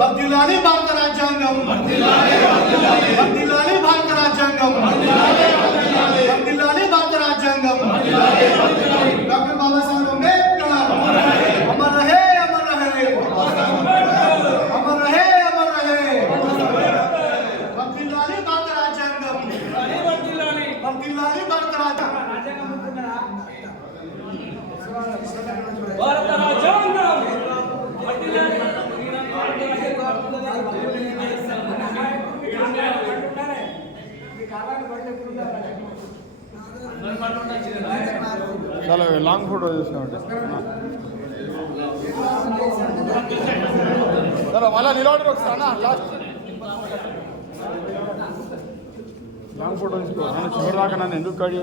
వర్ధిల్లాలి భారత రాజ్యాంగం వర్ధిల్లాలి భారత రాజ్యాంగం వర్ధిల్లాలి భారత రాజ్యాంగం డాక్టర్ బాబాసాహెబ్ నిలాలి భారత రాజా భారత రాజ్యాంగం చాలా లాంగ్ ఫోటో చూసినామంటే సరే మళ్ళీ నిలబడి ఒకసారి లాస్ట్ లాంగ్ ఫోటో తీసుకో. నన్ను చివరి నన్ను ఎందుకు కడి